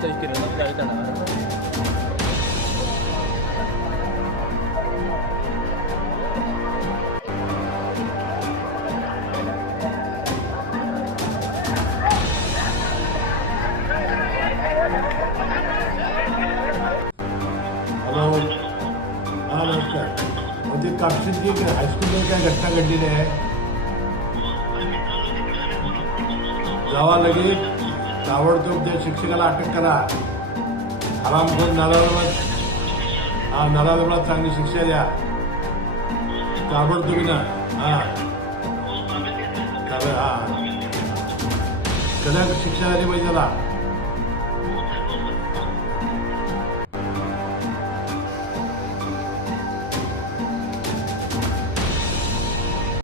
진짜 이렇게 일단 나가는 में क्या घटना घटी लगे। ताबडतोब त्या शिक्षकाला अटक करा. हरामखोर नराला हा नराला चांगली शिक्षा द्या. ताबडतोब ना हां. खरं हां. कदा शिक्षा झाली पाहिजे त्याला.